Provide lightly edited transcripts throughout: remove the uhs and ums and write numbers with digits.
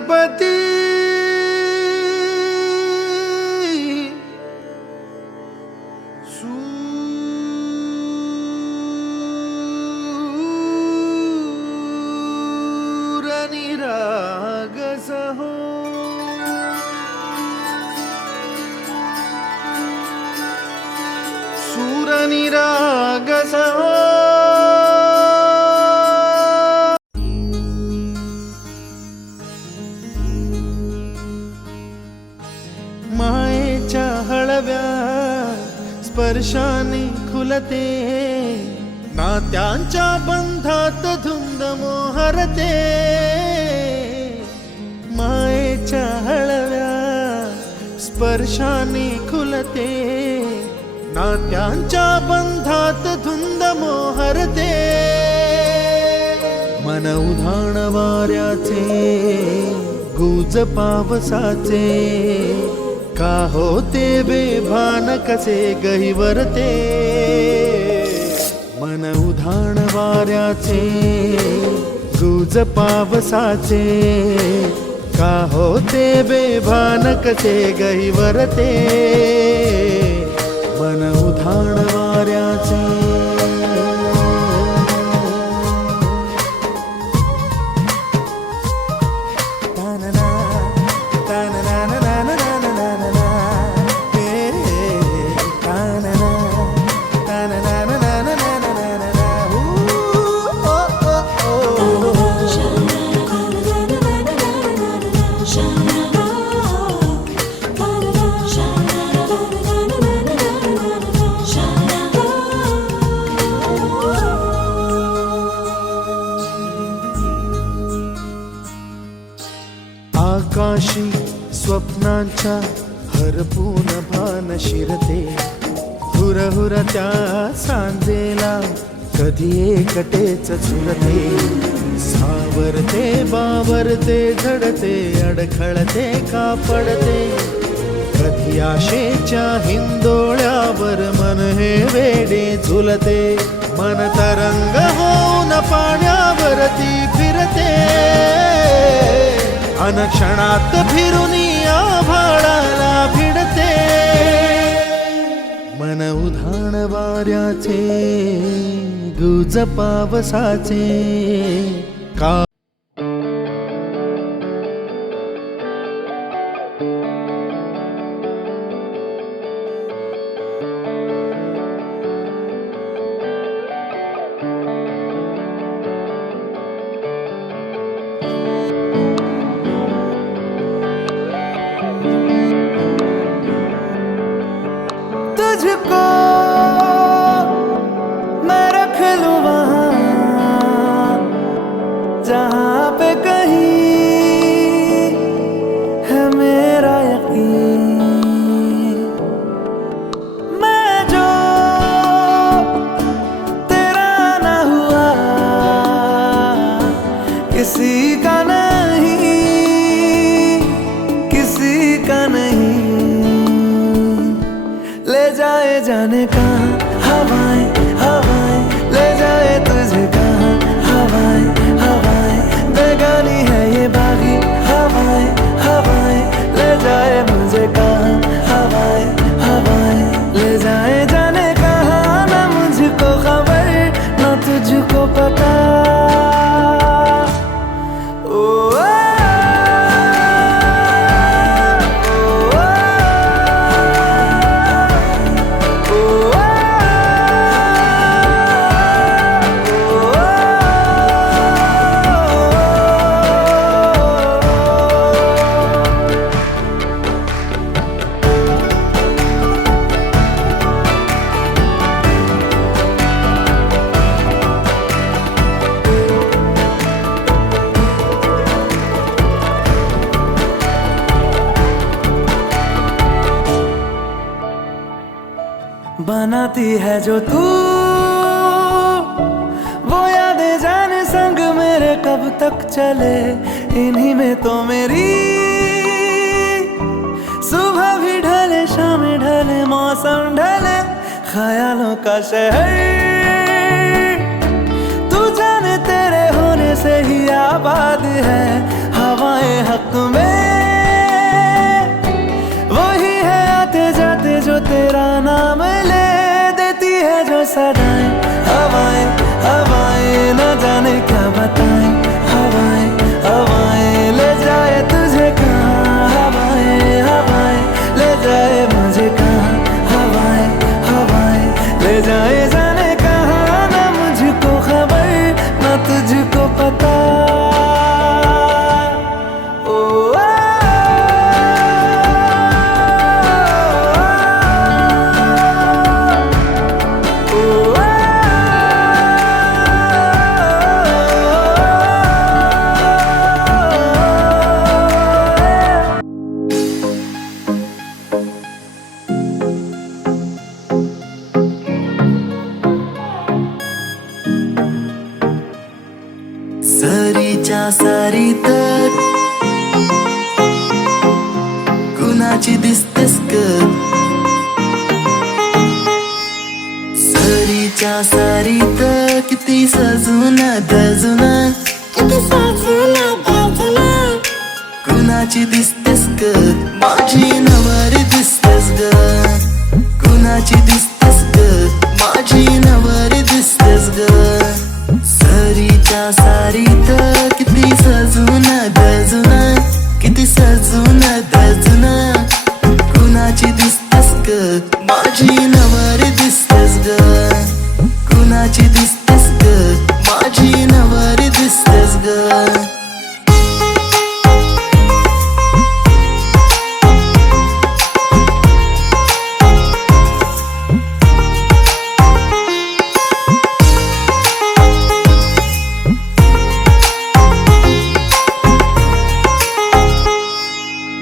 गणपती सूरनिरागसहो सूरनिरागसहो मायेच्या हळव्या स्पर्शाने खुलते नात्यांच्या बंधात धुंद मोहरते मायेच्या हळव्या स्पर्शाने खुलते नात्यांच्या बंधात धुंद मोहरते मन उधाण वाऱ्याचे गुज पावसाचे का होते बेभान कसे गहिवरते मन उधाण वाऱ्याचे गुज पावसाचे का होते बेभान कसे गहिवरते मन उधाण वाऱ्याचे आकाशी स्वप्नांच्या हरपून भान शिरते हुरहुर त्या सांजेला कधी एकटेच झुलते सावरते बावरते झडते अडखळते का पडते कधी आशेच्या हिंदोळ्यावर मन हे वेडे झुलते मन तरंग होऊन पाण्यावरती फिरते अनक्षणात फिरून आभाळाला भिडते मन उधाण वाऱ्याचे गुज पावसाचे का तुझको मैं रख लूं वहाँ जहाँ पे कहीं है मेरा यकीन मैं जो तेरा ना हुआ किसी का नहीं किसी का नहीं ले जाए जाने कहाँ हवाएं हवाएं ले जाए तुझे कहाँ हवाएं हवाएं बेगानी है ये बागी हवाएं हवाएं ले जाए मुझे कहाँ हवाएं हवाएं ले जाए जाने कहाँ ना मुझको खबर ना तुझको पता बनाती है जो तू वो यादें जाने संग मेरे कब तक चले इन्हीं में तो मेरी सुबह भी ढले शाम ढले मौसम ढले ख्यालों का शहर तू जाने तेरे होने से ही आबाद है हवाएं हक में, वही है आते जाते जो तेरा नाम ले देती है जो सदाएं। हवाएं हवाएं न जाने क्या बताएं, हवाएं हवाएं ले जाए तुझे कहाँ, हवाएं हवाएं ले जाए मुझे कहाँ, हवाएं हवाएं ले जाए जाने कहाँ, ना मुझको खबर ना तुझको पता। ओ आ, ओ आ, सरीच्या सरीत कुणाची दिसतेस ग, सरीच्या सरीत किती सजून दजून, कुणाची दिसतेस ग, माझी नवरी दिसतेस ग, कुणाची दिसतेस ग, माझी नवरी दिसतेस ग, सरीच्या सारीत किती सजून दजून, किती सजून दजून, कुणाची दिसतेस ग, माझी नवरी दिसतेस ग, कुणाची दिसतेस ग, माझी नवरी दिसतेस ग.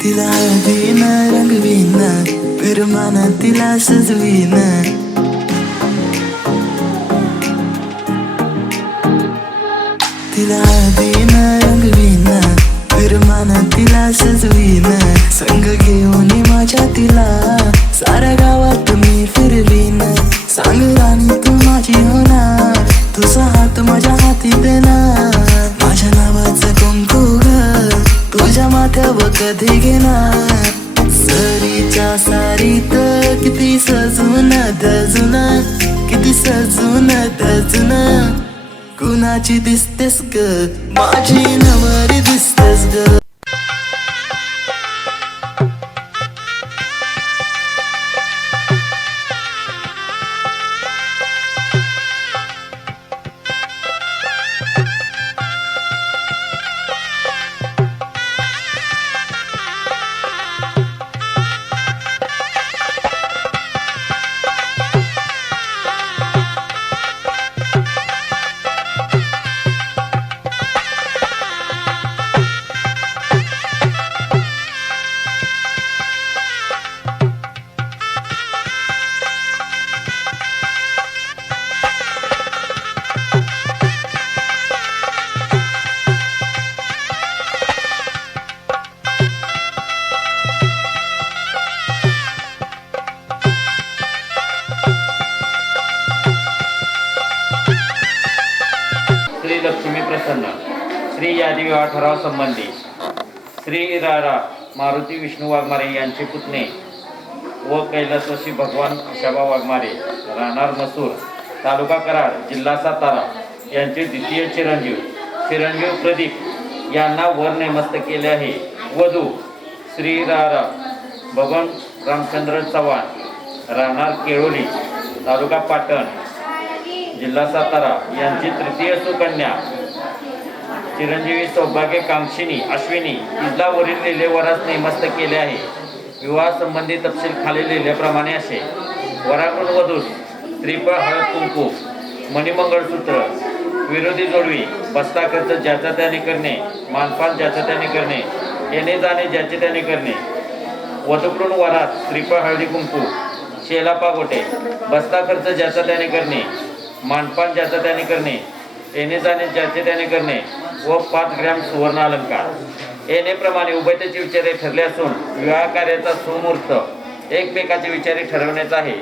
तिला हळदीन रंगवीन, फिरमान तिला सजवीन, तिला हळदीन रंगवीन, फिरमान तिला सजवीन, संग घेऊन माझ्या तिला साऱ्या गावात मी फिरवीन, सांग राणी तू माझी होणार, तुझा हात माझ्या हाती देणार, माझ्या नावाचं कुंकू ग तुझ्या माथ्यावर कधी घेणार, सरीच्या सारीत किती सजून दजून, किती सजून दजून, कुणाची दिसतेस ग, माझी नवरी दिसतेस ग. लक्ष्मी प्रसन्न श्री यादी विवाह ठराव संबंधी श्री रारा मारुती विष्णू वाघमारे यांचे पुतणे व कैलासवासी भगवान शाबा वाघमारे राहणार मसूर तालुका कराड जिल्हा सातारा यांचे द्वितीय चिरंजीव प्रदीप यांना वर नेमस्त केले आहे. वधू श्री रारा बबन रामचंद्र चव्हाण राहणार केळोली तालुका पाटण जिल्हा सातारा यांची तृतीय सुकन्या चिरंजीवी सौभाग्य कांक्षिणी अश्विनी हिला वरील लिहिले वरास नेमस्त केले आहे. विवाह संबंधी तपशील खाली लिहिल्याप्रमाणे असे. वराकडून वधूस त्रिफळ हळद कुंकू मणिमंगळसूत्र विरोधी जोडवी बस्ता खर्च ज्याचा त्याने करणे मानपान ज्याचा त्याने करणे येणे जाणे ज्याचे त्याने करणे. वधूकडून वरात त्रिफळ हळदी कुंकू शेला पागोटे बस्ता खर्च ज्याचा त्याने करणे मानपान ज्याचा त्याने करणे येणे जाणे ज्याचे त्याने करणे व 5 ग्रॅम सुवर्ण अलंकार. येणेप्रमाणे उभयतेचे विचारे ठरले असून विवाह कार्याचा सुमुहूर्त एकमेकाचे विचारे ठरवण्याचा आहे.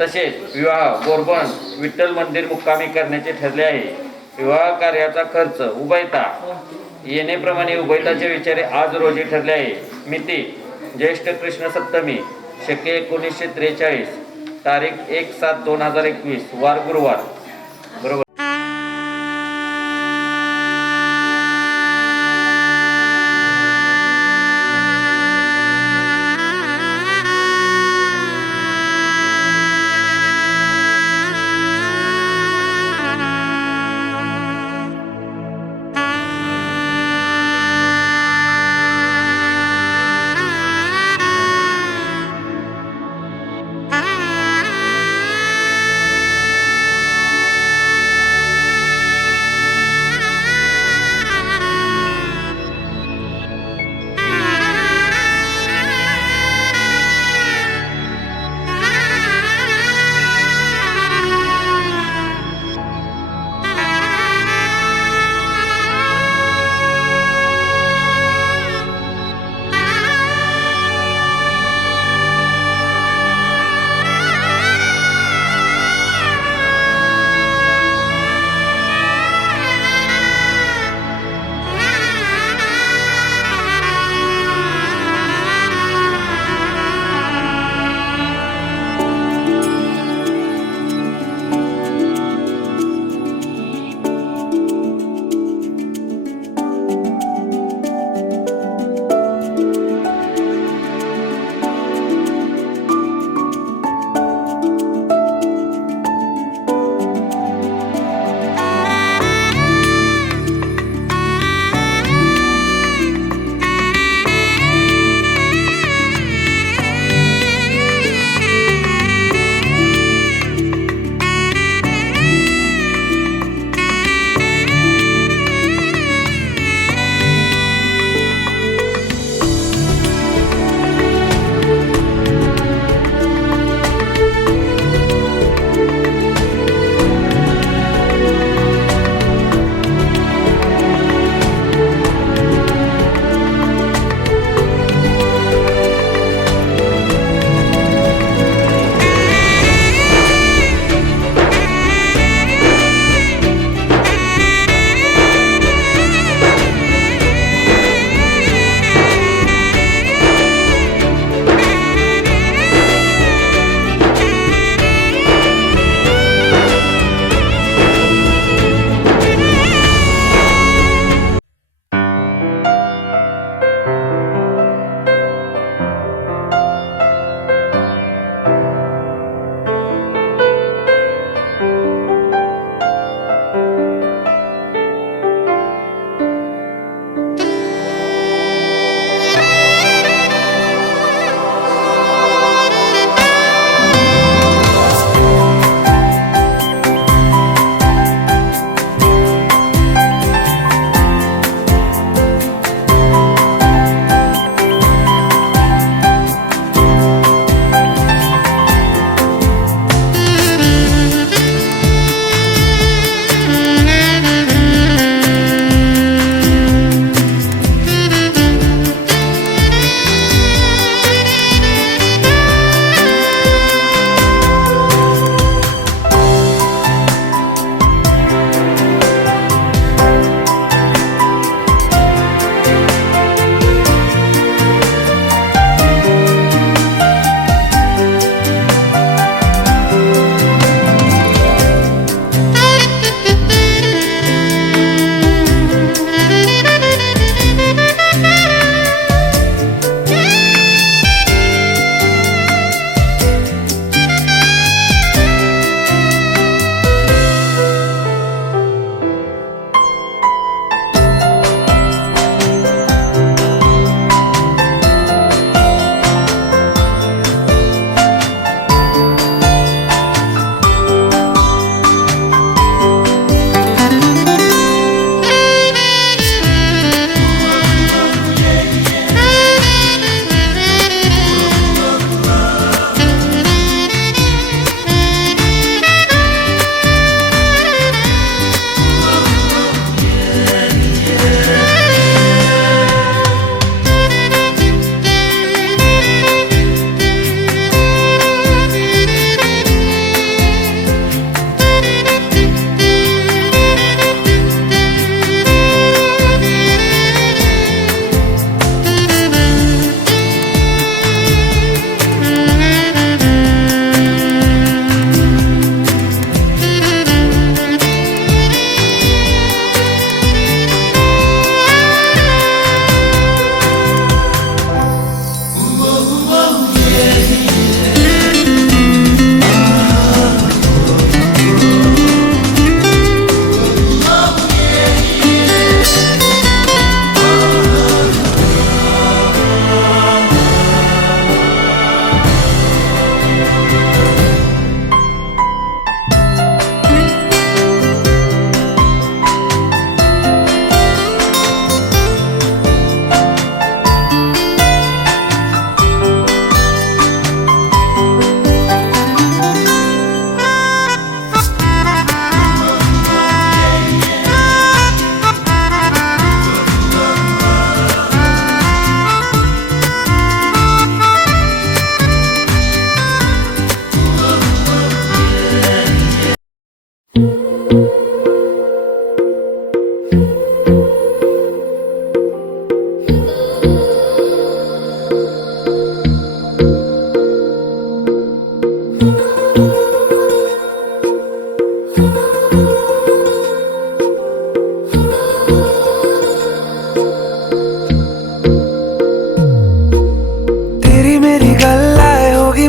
तसेच विवाह बोरबन विठ्ठल मंदिर मुक्कामी करण्याचे ठरले आहे. विवाह कार्याचा खर्च उभयता येणेप्रमाणे उभयताचे विचारे आज रोजी ठरले आहे. मिती ज्येष्ठ कृष्ण सप्तमी शके 1943 तारीख 1/7/2021 वार गुरुवार बरोबर.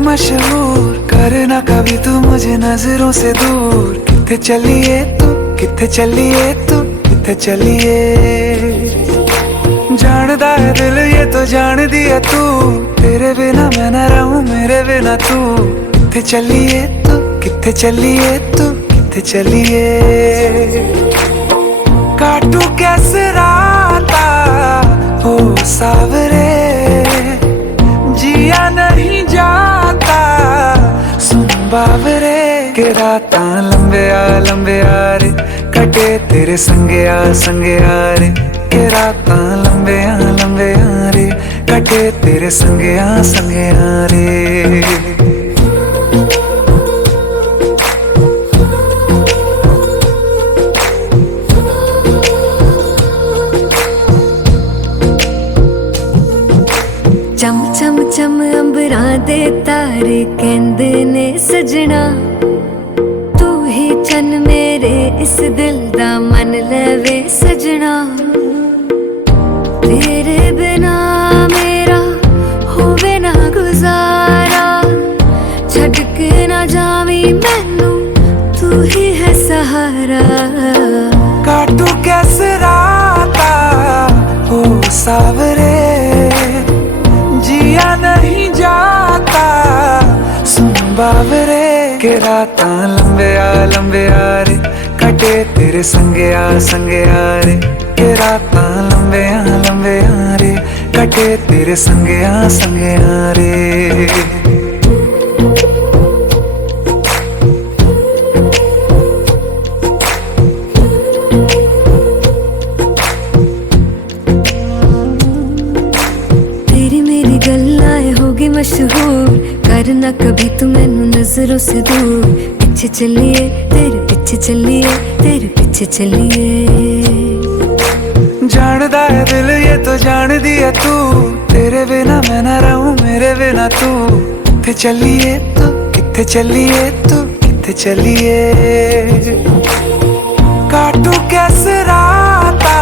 मशहूर, करना कभी तू मुझे नजरों से दूर। किथे चलिए तू, किथे चलिए तू, किथे चलिए। जानदा है दिल ये तो जान दिया तू, तेरे बिना मैं न रहूं मेरे बिना तू। किथे चलिए तू, किथे चलिए तू, किथे चलिए। काटू कैसे राता ओ सावरे, जिया नहीं जाता सुन बावरे। के राता लंबे आ रे, कटे तेरे संगे आ रे। के राता लंबे आ रे, कटे तेरे संगे आ रे। चम चम चम अंबरां दे तारे कहंदे ने सजना, तू ही चन मेरे इस दिल दा मन लवे सजना। तेरे बिना मेरा होवे ना गुजारा, छड़ के ना जावी मैनू तू ही है सहारा। काटू कैसे राता ओ सावरे, जिया नहीं जाता सुन बावरे। के राता लंबे आ रे, कटे तेरे संगे आ रे। के राता लंबे आ रे, कटे तेरे संगे आ रे। मशहूर, करना कभी तू मैनू नजरों से दूर। पीछे चलिए तेरे पीछे चलिए, तेरे पीछे चलिए। जानदा है दिल ये तो जान दिया तू, तेरे बिना मैं न रहूं मेरे बिना तू। किथे चलिए तू, किथे चलिए तू, किथे चलिए। काटू कैसे राता।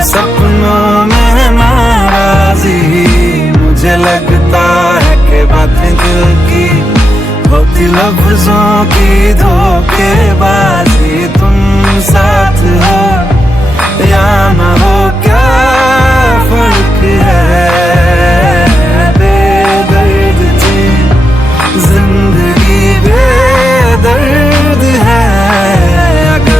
सपनों में नाराजी, मुझे लगता है कि बातें दिल की होती लफ्जों की धोखेबाजी। तुम साथ हो या ना हो क्या फर्क है, बेदर्द थी जिंदगी बेदर्द है। अगर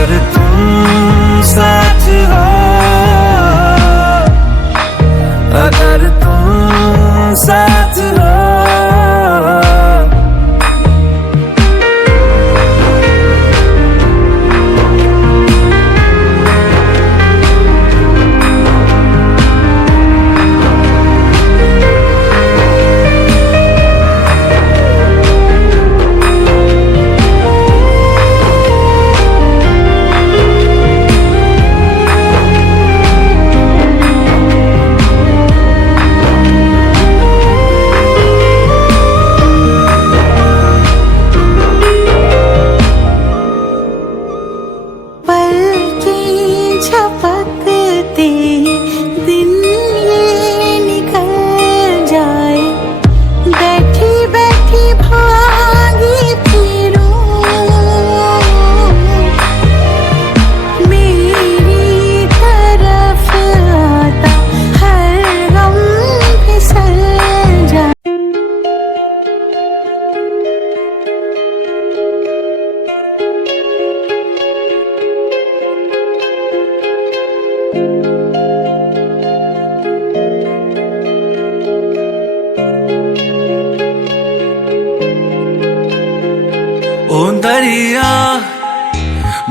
ओ दरिया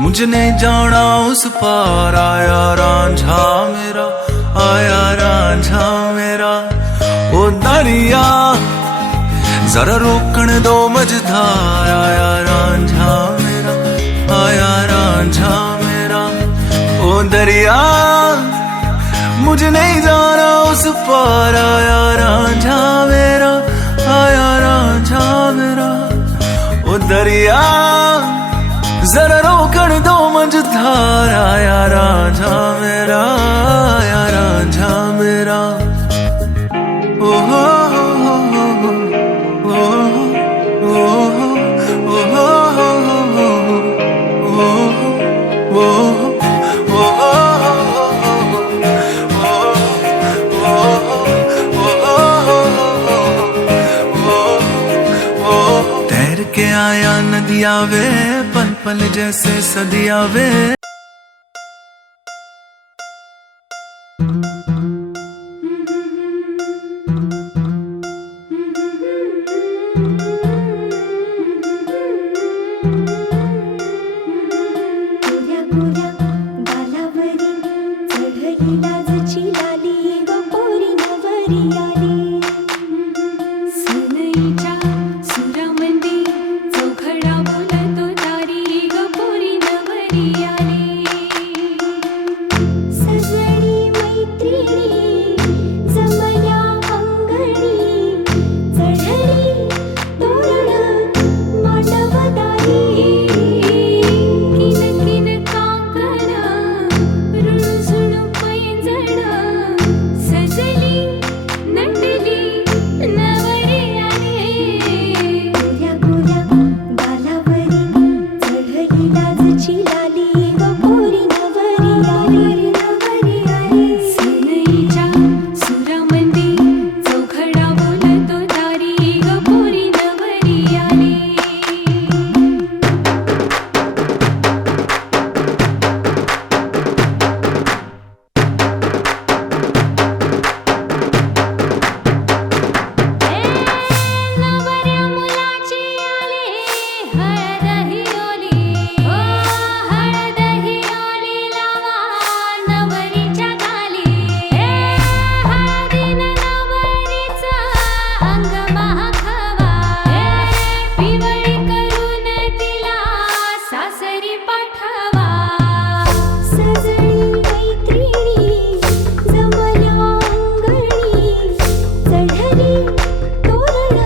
मुझे नहीं जाना उस पार, आया रांझा मेरा, आया रांझा मेरा। ओ दरिया जरा रोकण दो मझधार, आया रांझा मेरा, आया रांझा मेरा। ओ दरिया मुझे नहीं जाना उस पार, आया रांझा मेरा, आया रांझा मेरा। ओ दरिया जरा रोकण दो मझधार, आया रांझा मेरा, आया रांझा मेरा। ओ हो हो हो हो ओ हो ओ हो तैर के आया नदिया वे, पल पल जैसे सदिया वे। गोऱ्या गोऱ्या गालावरी चढली लाजची लाली ग पोरी नवरी आली. सनईच्या सुरामंदी चौघडा बोलतो दारी ग पोरी नवरी आली. सजनी मैत्रिणी जमल्या अंगणी चढली तोरण मांडवदारी. किन किन काकण रुणझुण पैंजण सजली नटली नवरी आली. गोऱ्या गोऱ्या गालावरी चढली लाजची लाली ग पोरी नवरी आली. नवरी आली. सनईच्या सुरामंदी चौघडा बोलतो दारी ग पोरी नवरी आली. नवऱ्या मुलाची आली हळद ही ओली, ओ हळद ही ओली लावा नवरीच्या गाली. हळदीनं नवरीचं अंग महाखावा, पिवळी करून तिला सासरी पाठवा. सजनी मैत्रिणी जमल्या अंगणी चढली तोरण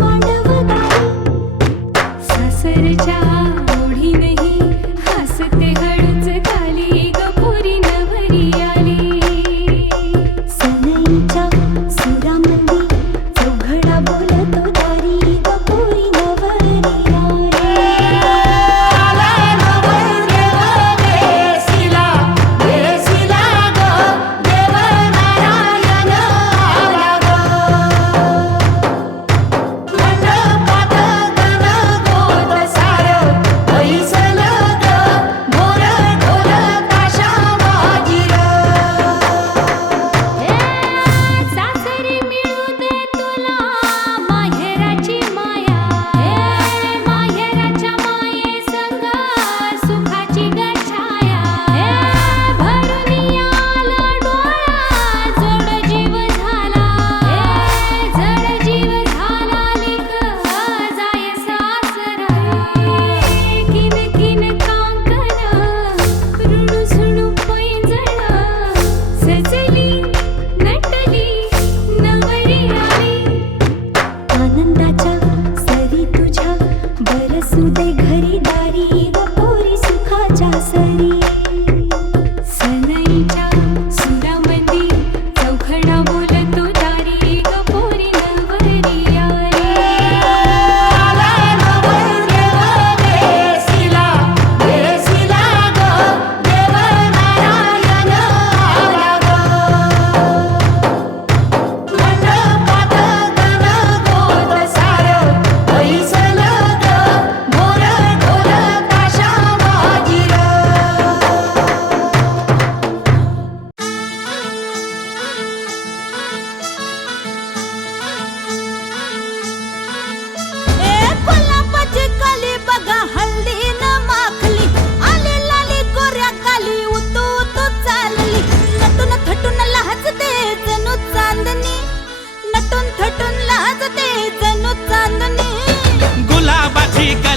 मांडवदारी. सासरच्या ओढीनही हसते हळूच खाली ग पोरी नवरी आली. सनईच्या सुरामंदी चौघडा बोलतो दारी ग पोरी नवरी आली. मंडपात गणगोत सारं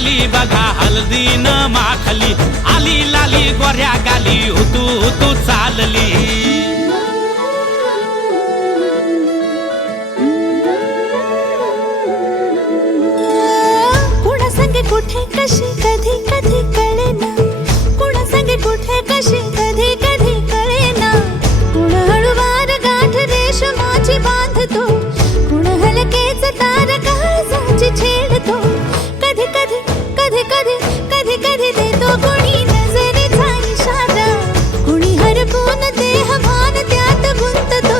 आली बघा हळदीन माखली, आली लाली गोऱ्या गाली, हुतू हुतू चालली. कुणा संगे कुठे कशी कधी कधी कळेना, कुणा संगे कुठे कशी कधी कधी कळेना. कुण हळूवार गाठ रेशमाची बांधतो, कुण हलकेच तार काळजाची छेडतो. कधी कधी कधी कधी कधी कधी देतो कुणी नजरेचा इशारा, कुणी हरपून देह भान त्यात गुंततो,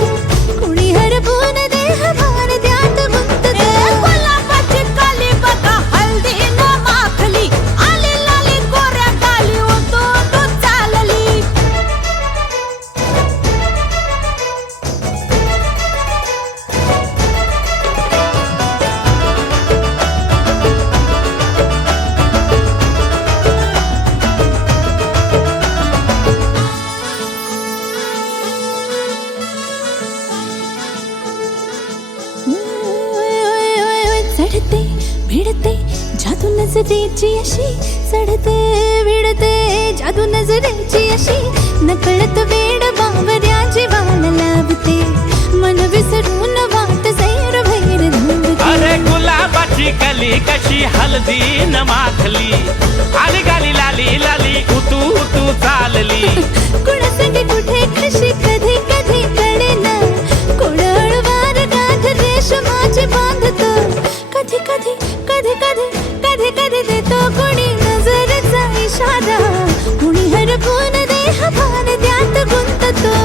कुणी हरपून देह भान त्यात गुंततो. गुलाबाची काली बघा हळदीन माखली, आली लाली गोऱ्या गाली, उतू उतू चालली. चढते भिडते जादू नजरेची अशी, चढते भिडते जादू नजरेची अशी, नकळत वेड बावऱ्या जीवाला लावते, मन विसरून वाट सैर भैर धावते. अरे गुलाबाची कली कशी हळदीन माखली, आली गाली लाली लाली, उतू उतू चालली. कुणा संगे कुठे कशी कधी कधी कळेना, कुण हळूवार गाठ रेशमाची बांधतो. कधी कधी कधी कधी कधी कधी देतो कुणी नजरेचा इशारा, कुणी हरपून देह भान त्यात गुंततो.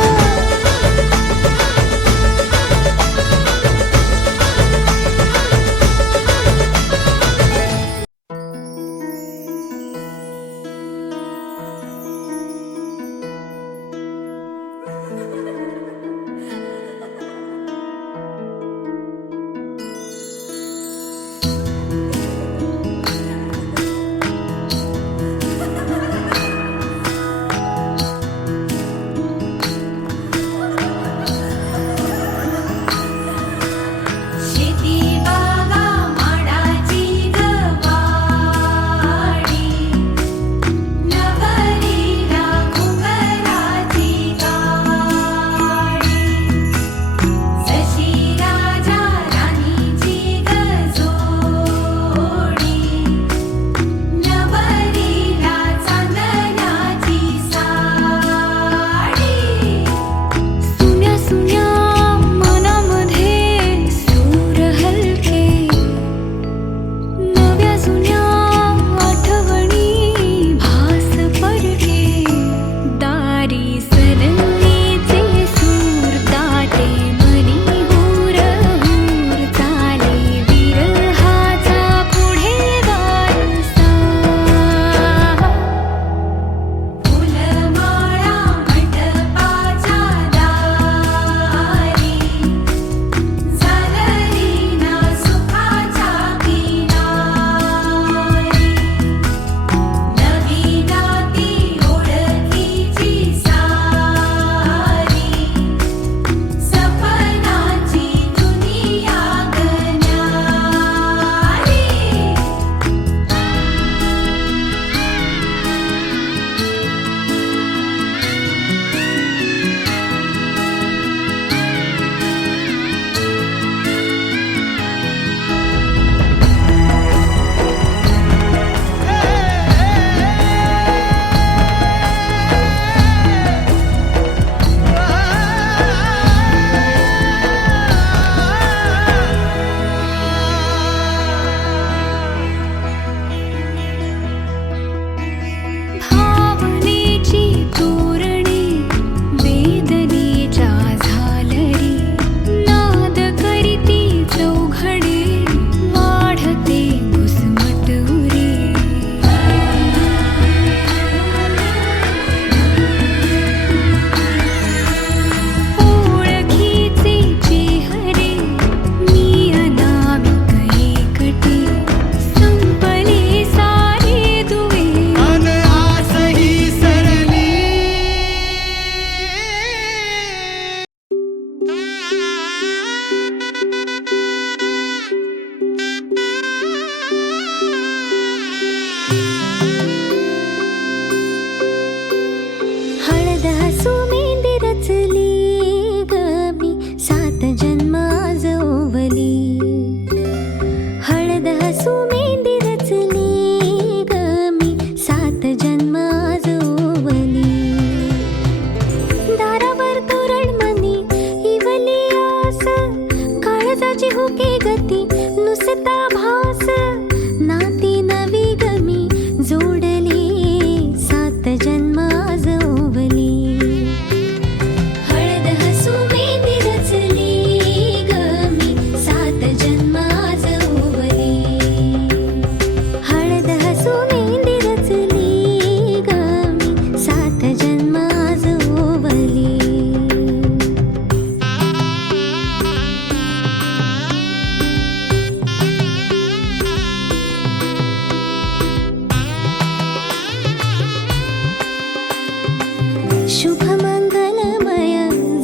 शुभ मंगलमय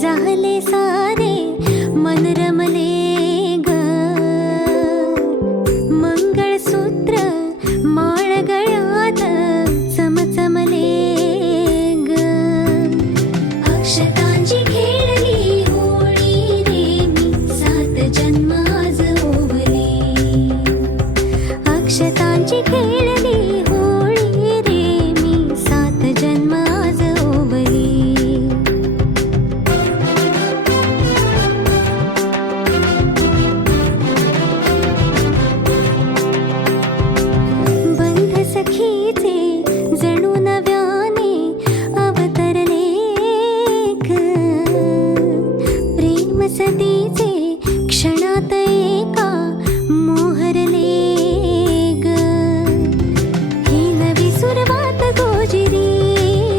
झाले सारे मन रमले ग मंगळसूत्र माळ गळ्यात चमचमले ग अक्षतांची खेळली होळी रे मी 7 जन्म आज ओवले अक्षतांची खेळली होळी रे मी 7 जन्म आज ओवले बंध सखीचे जणू नव्याने अवतरले ग प्रेम सदीचे क्षणात एका मोहरले ग ही नवी सुरवात गोजिरी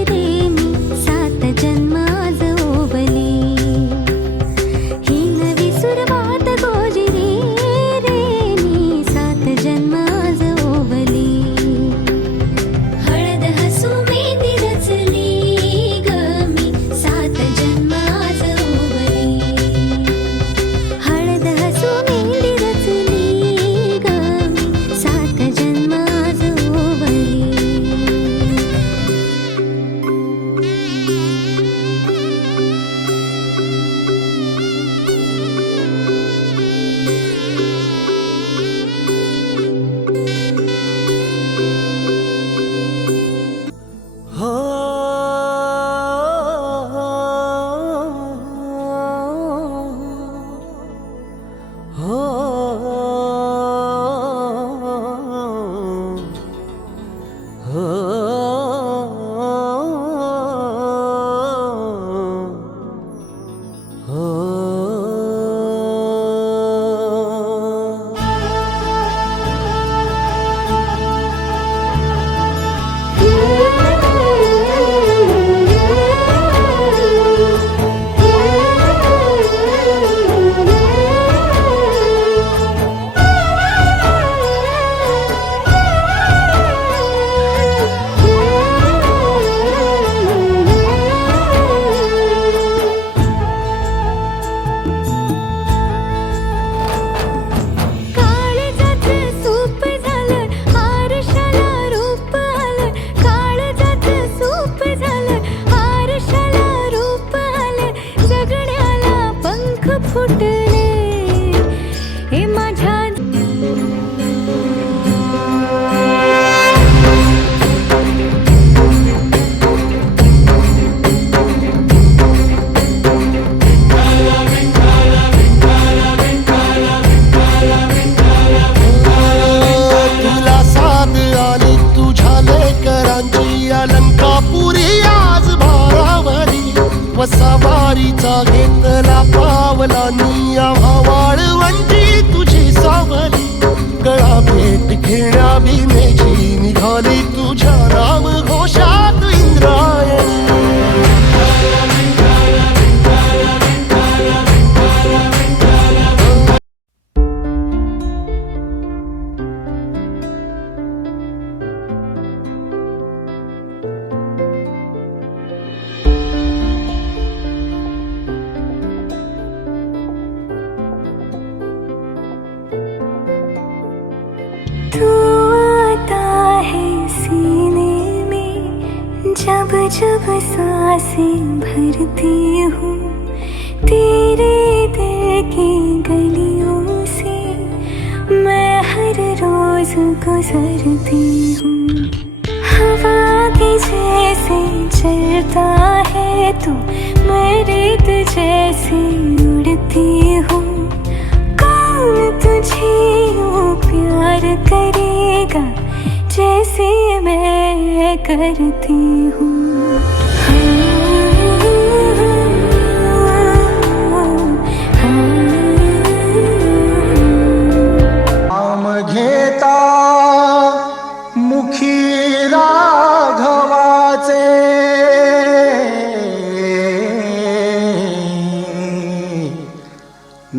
रे मी 7 जन्म आज ओवले ही नवी सुरवात गोजिरी रे मी 7 जन्म आज ओवले हळद हसू मेहंदी रचली ग मी 7 जन्म आज ओवले हळद हसू मेहंदी रचली ग मी 7 जन्म आज ओवले हो हो काळजाचं सूप झालं आरशाला रूप आलं काळजाचं सूप झालं आरशाला रूप आलं जगण्याला पंख फुटले हे माझ्या तुला साथ आली तुझ्या लेकरांची अलंकापुरी आज भारावरी वसावारीचा घेतला पावलांनी आम्हा वाळवंटी तुझी सावली गळा भेट घेण्या भीमेची निघाली तुझ्या राम घोषात इंद्रायणी तू आता है सीने में जब जब सांसें भरती हूँ तेरे दिल की गलियों से मैं हर रोज गुजरती हूँ हवा के जैसे चलता है तू मैं रेत जैसे उड़ती हूँ कौन तुझे यूं प्यार करेगा जैसे मैं करती हूँ नाम घेता मुखी राघवाचे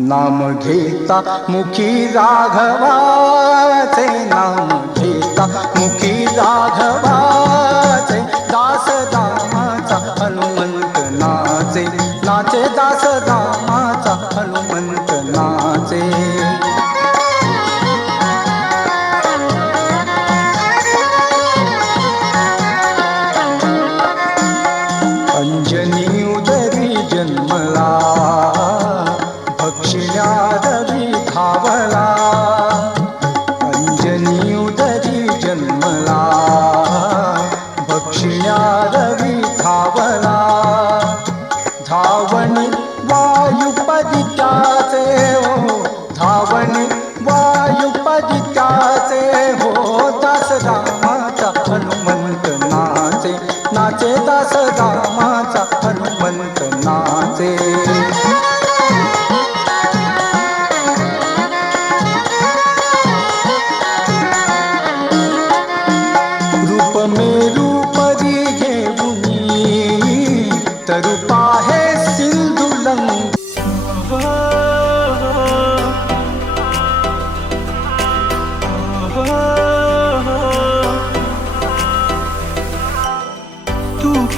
नाम घेता मुखी राघवाचे नाम घेता मुखी राघवाचे दास दामाचा हनुमंत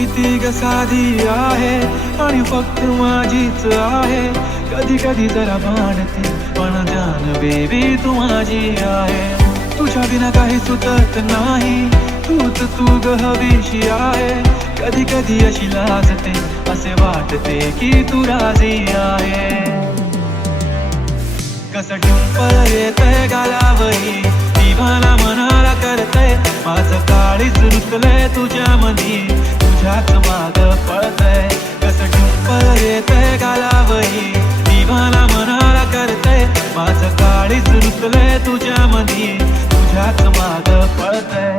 किती ग साधी आहे आणि फक्त माझीच आहे. कधी कधी जरा भांडते पण जान बेबी तू माझी आहे. तुझ्या बिना काही सुचत नाही, तूच तू ग हवीशी आहे. कधी कधी अशी लाजते, असे वाटते की तू राजी आहे. कसं डिंपल येतंय गालावरी, दिवाना मनाला करतंय. माझं काळीच रुतलंय तुझ्या मधी, तुझ्याच माग पळतंय. कसं डिंपल येतंय गालावरी, दिवाना मनाला करतंय. माझं काळीच रुतलंय तुझ्या मधी, तुझ्याच माग पळतंय.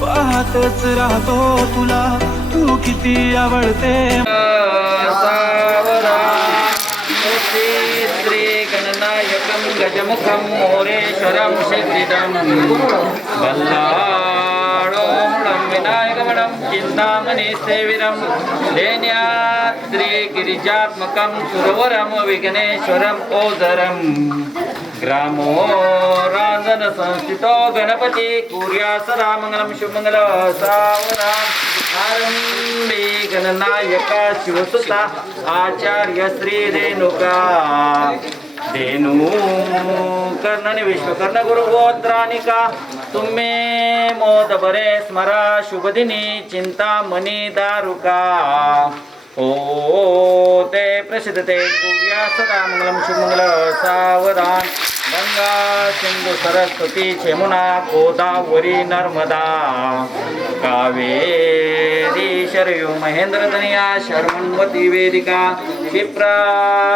पाहतच राहतो तुला, तू किती आवडते. सावरा श्री गणनायकं गजमुखं मोरेश्वरं शिखरितं बल्लाळोमुळं विनायकमणं चिन्तामणिसेविरं लेण्याद्रिगिरिजात्मकं सुरवरं विघ्नेश्वरं ओझरं ग्रामो रांजन संस्थितो गणपती कुर्या सदा मंगलम शुभमंगल. सावरा आरंभे गणनायका शिवसुता आचार्य श्री रेणुका धेनु कर्णनि विश्वकर्ण गुरु गोत्रानिका. तुम्ही मोद बरे स्मरा शुभदिनी चिंतामणी दारुका. ओ ते प्रसिद्ध ते कुर्या सदा मंगलम शुभमंगल. सावधान गंगा सिंधु सरस्वती यमुना गोदावरी नर्मदा कावेरी शरयू महेंद्र तनया शर्मन्वती वेदिका क्षिप्रा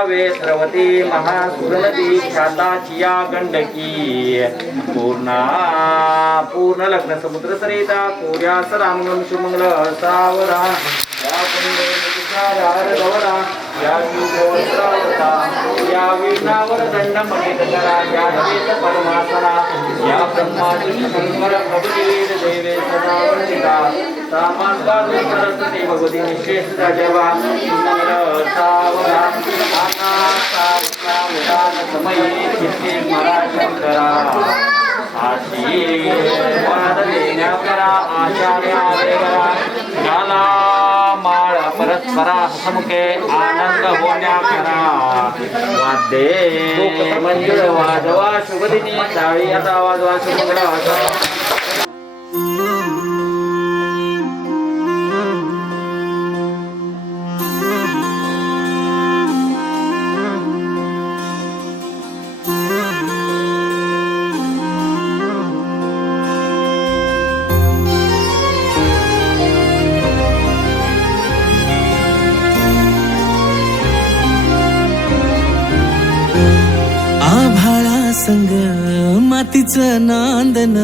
वेस्रवती महासुरनदी ख्याताचिया गंडकी पूर्ण लग्न समुद्र सरिता कुर्या सदा मंगलम शुभमंगल. सावरा या वीणावर दंड मंडित करा, या वेद परमासना, या ब्रह्माजी शंकर प्रभुदेव देवे सदा वंदिता. सामान्य सरस्वती भगवती निशेष जवा सावरा आता समये चित्ते मरा शंकरा. आशीर्वाद देण्या करा आचार्या देवरा. गाला माळ परस्परा हसमुखे आनंद होण्या करा. वाद्ये मंजुळ वाजवा शुभदिनी टाळी आता वाजवा शुभमंगल. संग मातीचं नांदन,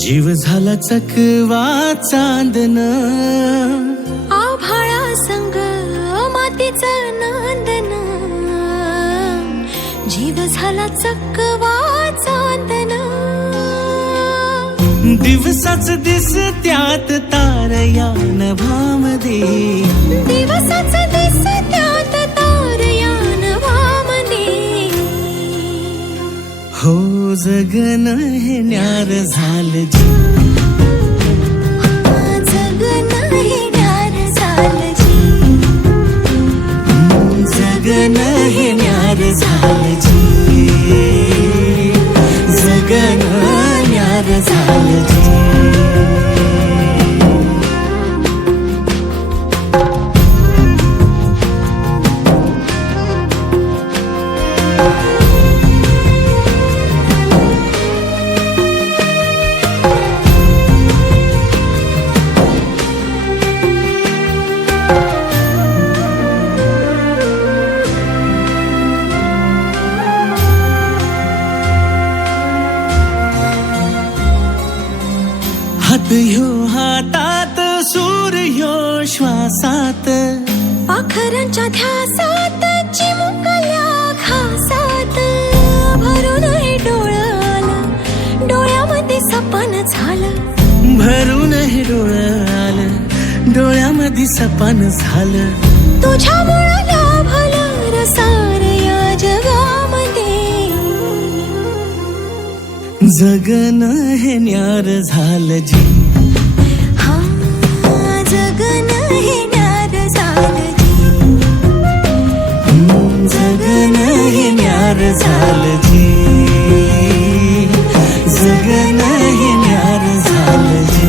जीव झाला चकवा चांदन. आभाळा संग मातीचं नांदन, जीव झाला चकवा चांदन. दिवसाच दिस त्यात तार या नभामध्ये, दिवसाच दिस त्यात तार या नभामध्ये. हो जगन हे न्यार झालं जी, जगन हे न्यार झालं जी. जगन हे न्यार झालं जी, जगन न्यार झालं जी. हात ह्यो हातात सूर ह्यो श्वासात, पाखरांच्या ध्यासात चिमुकल्या घासात. भरून हे डोळ कधी सपन झालं. तुझ्यामुळं लाभलं रसार या जगामध्ये. जगणं हे न्यार झालं जी. हा जगणं हे न्यार झालं जी. जगणं हे न्यार झालं जी. जगणं हे न्यार झालं जी.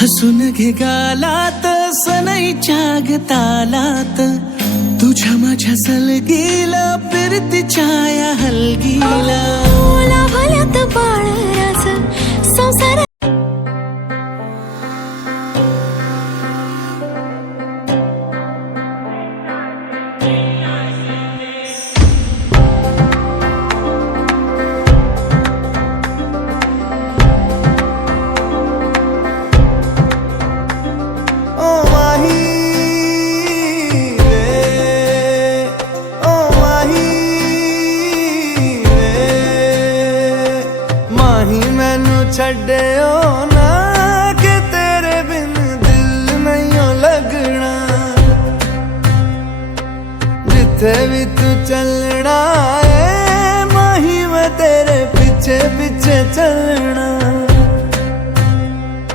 हसून घे गालात सनईच्या गतालात. तुझ्या माझ्या सलगीला फिरतीच्या या हलगीला. लाभल्यात बाळराज संसार. छड्डियो ना कि तेरे बिन दिल नहीं लगना. जिथे भी तू चलना है माही मैं तेरे पीछे पीछे चलना.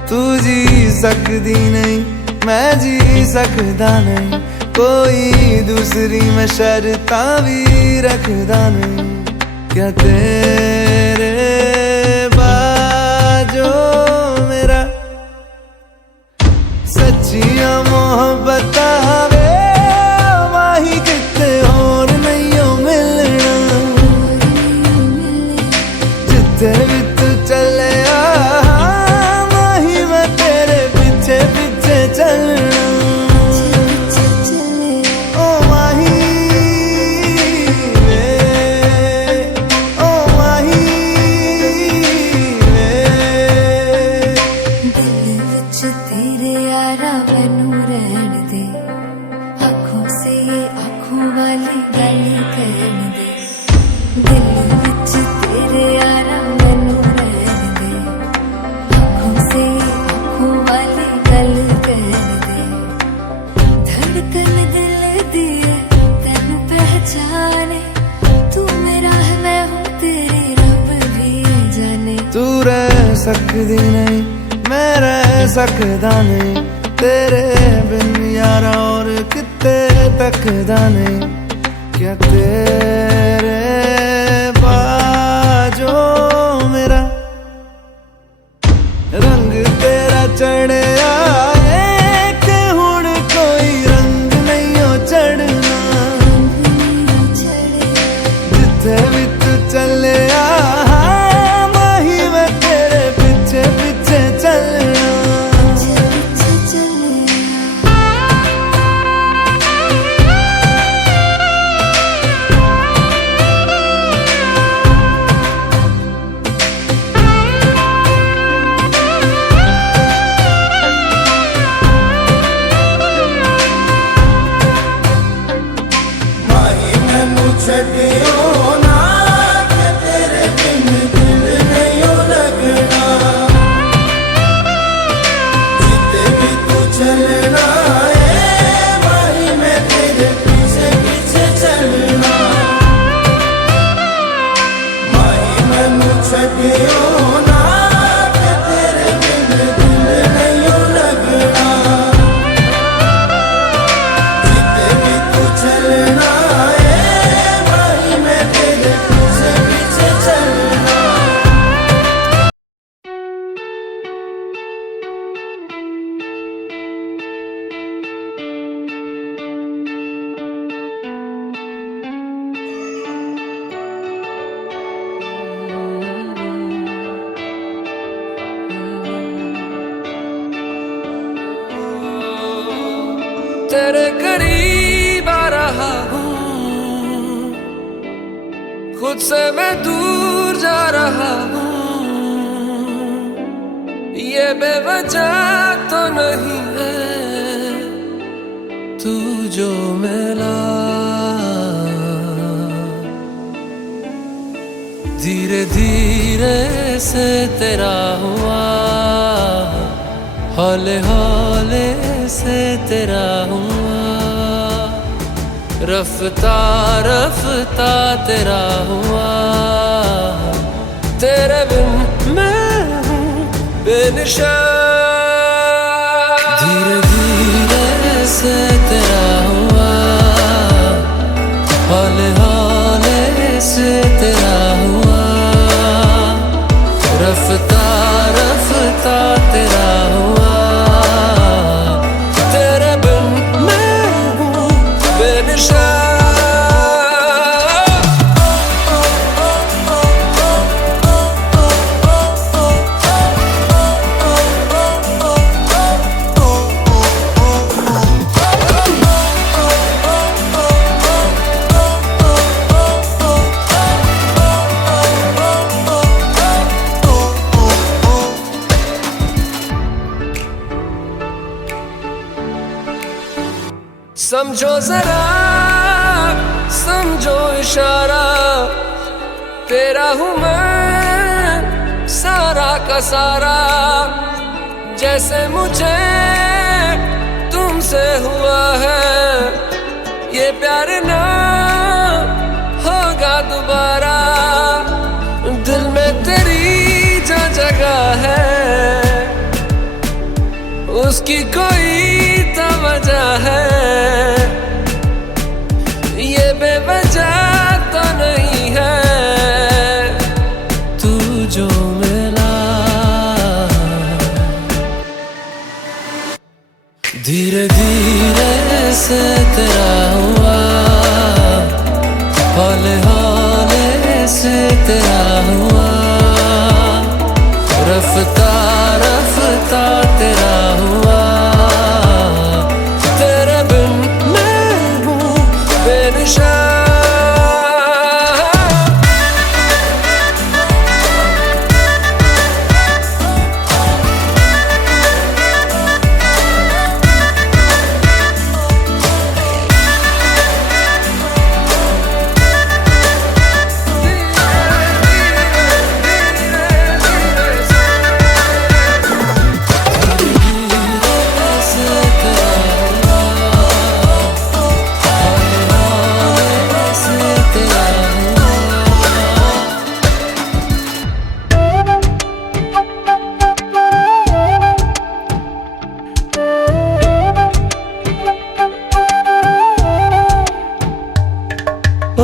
तू जी सकदी नहीं मैं जी सकदा नहीं. कोई दूसरी मैं शर्तां भी रखदा नहीं. क्या तेरे जो मेरा सच्चिया मोहब्बत वे माही किते और नहीं हो मिलना. जिथे भी तू चले माही मैं तेरे पीछे पीछे चलना. ओ माही ओ माही तेरे यारा मैनू रहन दे. आँखों से ये आँखों वाली गल कहन दे. दिल विच तेरे यारा मैनू रहन दे. आँखों से ये आँखों वाली गल कहन दे. धड़कन दिल दी है तेनू पहचाने. तू मेरा है मैं हूँ तेरी रब भी जाने. तू रह सकदी नहीं मैं रह सकदा नहीं. तेरे बिन यारा और किते तकदा नहीं. क्या तेरे बाजो मेरा रंग तेरा चढ़िया है कि हुण कोई रंग नहीं हो चढ़ना. जिथे भी तू चले माही मैं तेरे पीछे पीछे चलना. छड्डियो ना कि तेरे बिन दिल नहीं हो लगना. जिथे भी तू चलना है माही मैं तेरे पीछे पीछे चलना. माही मैनू छड्डियो ना कि तेरे बिन दिल नहीं हो लगना. जिथे भी तू चलना तेरे करीब आ रहा हूँ, खुद से मैं दूर जा रहा हूँ। ये बेवजह तो नहीं है तू जो मिला, धीरे धीरे से तेरा हुआ, हौले हौले से तेरा हुआ, रफ्ता रफ्ता तेरा हुआ। तेरे बिन मैं हूँ बेनिशान, धीरे धीरे से तेरा हुआ, हौले हौले से तेरा हुआ, रफ्ता रफ्ता तेरा हुआ। तेरे बिन मैं हूँ बेनिशान। समझो जरा समझो इशारा, तेरा हूँ मैं सारा का सारा। जैसे मुझे तुमसे हुआ है ये प्यार ना होगा दोबारा। दिल में तेरी जो जगह है उसकी कोई तो वजह है, ये बेवजह तो नहीं है तू जो मिला। धीरे धीरे से तेरा हुआ, हौले हौले से तेरा हुआ, रफ्ता रफ्ता तेरा हुआ। तेरे बिन मैं हूँ बेनिशान।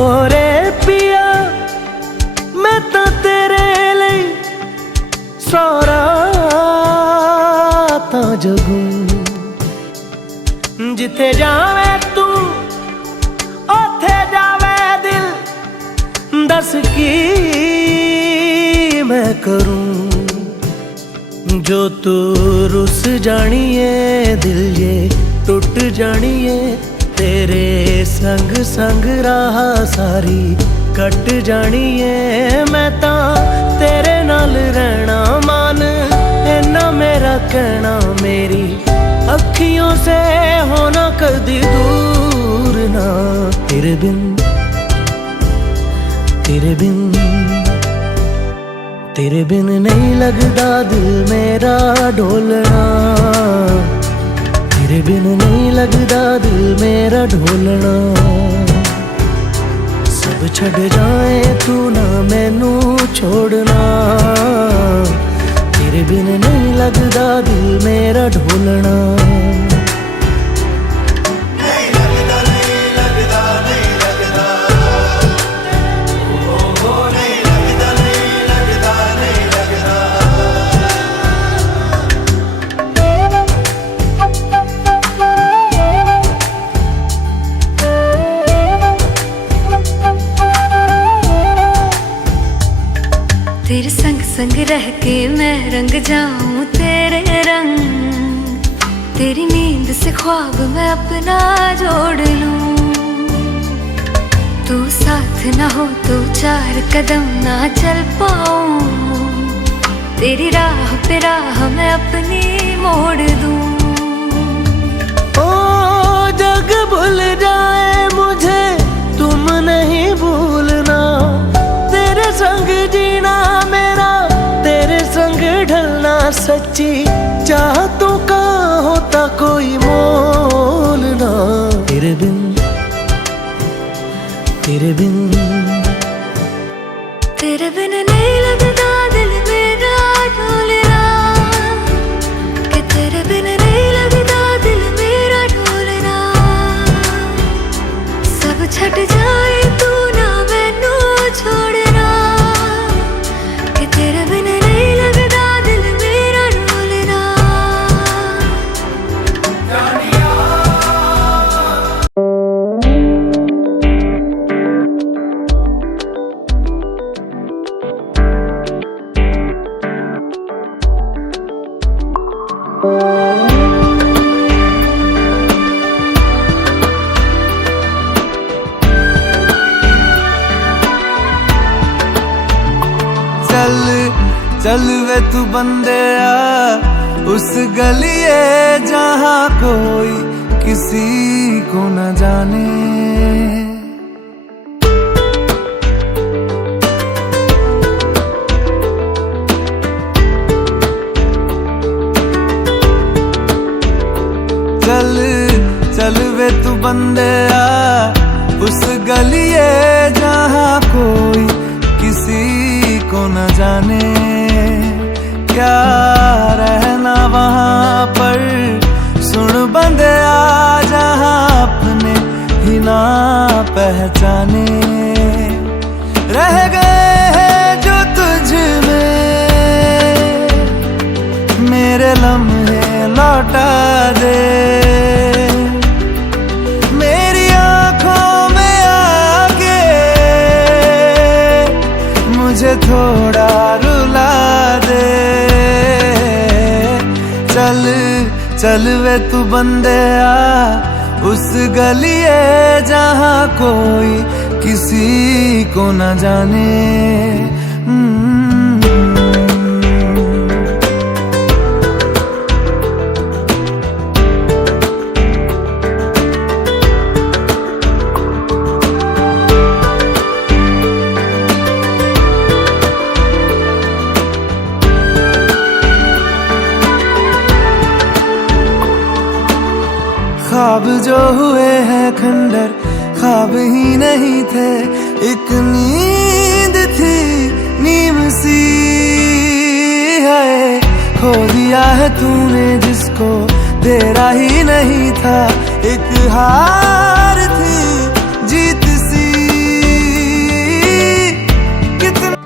ओरे पिया मैं तो तेरे लिए सारा तो जगूं, जिथे जावे तू ओथे जावे दिल। दस की मैं करूं जो तू रुस जानिए, दिल ये टूट जानिए। तेरे संग संग राह सारी कट जानिए। मैं ता तेरे नाल रहना मान, इन्ना मेरा कहना। मेरी अखियों से होना कदी दूर ना, तेरे बिन तेरे बिन तेरे बिन नहीं लगदा दिल मेरा ढोलना। तेरे बिन नहीं लगदा दिल मेरा ढोलना। सब छड़ जाए तू ना मैनू छोड़ना। तेरे बिन नहीं लगदा दिल मेरा ढोलना। तेरे संग संग रह के मैं रंग जाऊं तेरे रंग। तेरी नींद से ख्वाब मैं अपना जोड़ लूं। तू साथ ना हो तो 4 कदम ना चल पाऊं। तेरी राह पे राह मैं अपनी मोड़ दूं। ओ जग भूल जाए मुझे तुम नहीं भूलना। तेरे संग जीना मेरा, तेरे संग ढलना सच्ची चाहतों का होता कोई मोल ना। तेरे बिन तेरे बिन तेरे बिन नहीं लगता दिल मेरा ढोलना। कि तेरे बिन नहीं लगता दिल मेरा ढोलना। सब छट जाए तू ना मैनू छोड़ना। कि तेरे बिन नहीं लगता दिल मेरा ढोलना। चल चल वे तू बंदेया उस गलिए जहाँ कोई किसी को न जाने। चल चल वे तू बंदेया उस गलिए जहाँ कोई किसी को न जाने। क्या रहना वहाँ पर सुन बंदेया जहाँ अपने ही ना पहचाने। रह गए हैं जो तुझ में मेरे लम्हे लौटा दे। मेरी आंखों में आके मुझे थोड़ा रुला दे। चल चल वे तू बंदेया उस गलिए जहाँ कोई किसी को न जाने। ख्वाब जो हुए हैं खंडर ख्वाब ही नहीं थे। एक नींद थी नीम सी है। खो दिया है तूने जिसको तेरा ही नहीं था। एक हार थी जीत सी। कितना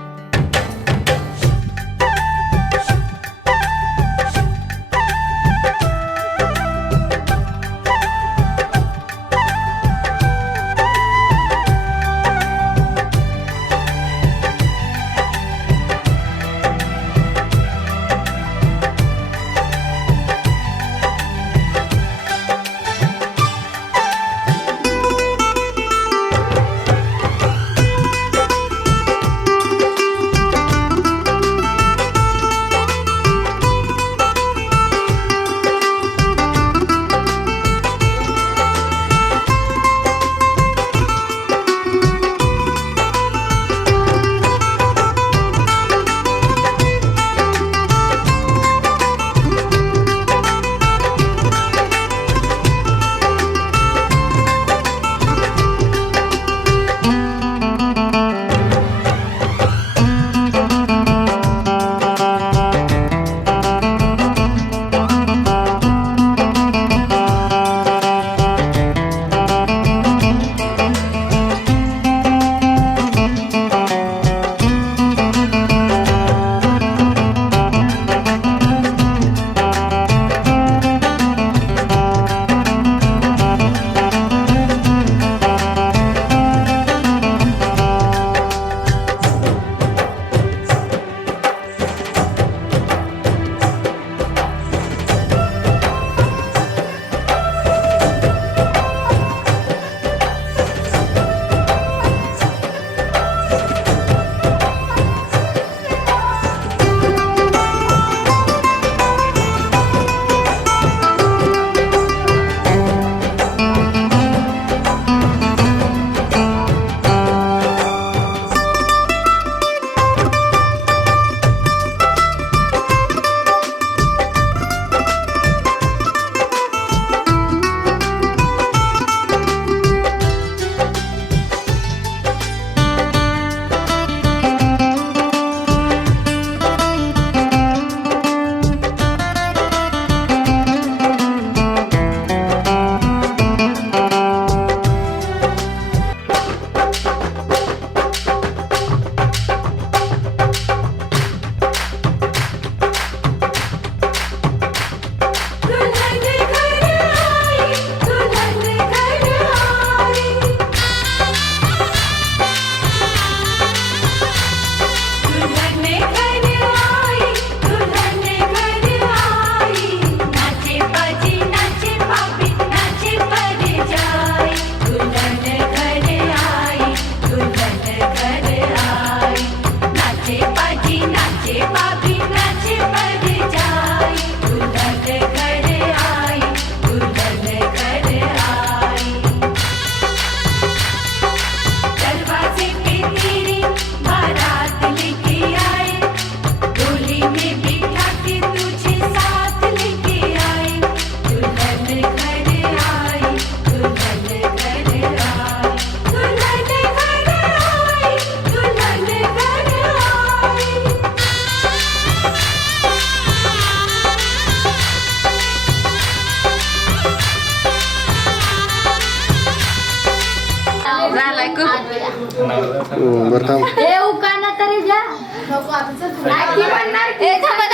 बरं थांब. ए उकाना तरी जा नाही की म्हणणार की थांबा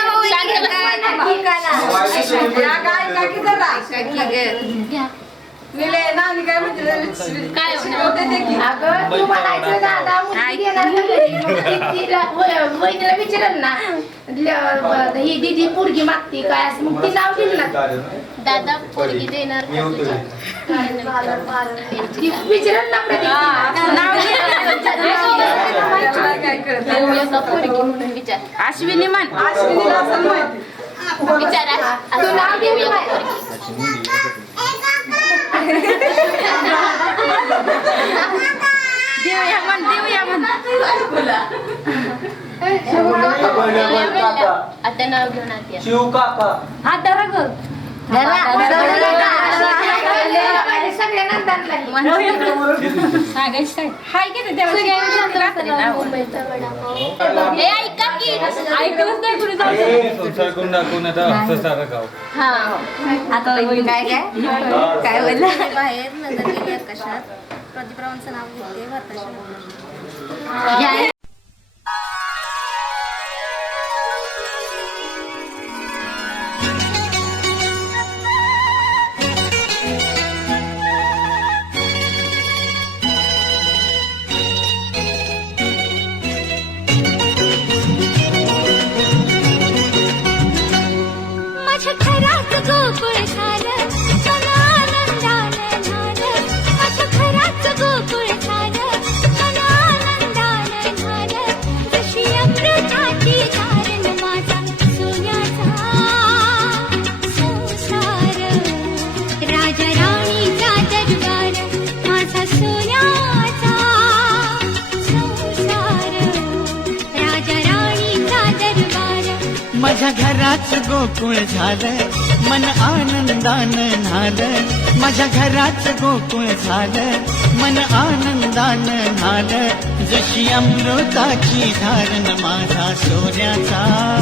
अगं तू म्हणायचं दादा मुलगी देणार वहिनीला विचारल ना ही दीदी पोरगी मागती काय असं मग ती नाव दिलं ना दादा पोरगी देणार विचारल ना पोरगी म्हणून विचार अश्विनी म्हण. विचारा तू नाव देऊ देऊया म्हण. आता नाव घेऊन आत्या शिव काका हा धरा ग. सगळ्या नंदांना सांगायचं काय हाय की नाही तेव्हा मुंबईचा वडापाव ए ऐका की ऐकलंच नाही कुणी जाऊ. हा आता काय बोलला बाहेर नजर गेली आकाशात प्रतिभरावांचं नाव घेते माझ्या घरात गोकुळ झालं मन आनंदानं झालं माझ्या घरात गोकुळ झालं मन आनंदानं झालं जशी अमृताची धारण माझा सोन्याचा संसार राजा राणीचा दरबार माझा सोन्याचा संसार राजा राणीचा दरबार माझ्या घरात गोकुळ झालं मन आनंदानं झालं माझ्या घरात गोकुळ झालं मन आनंदानं झालं जशी अमृताची धारण माझा सोन्याचा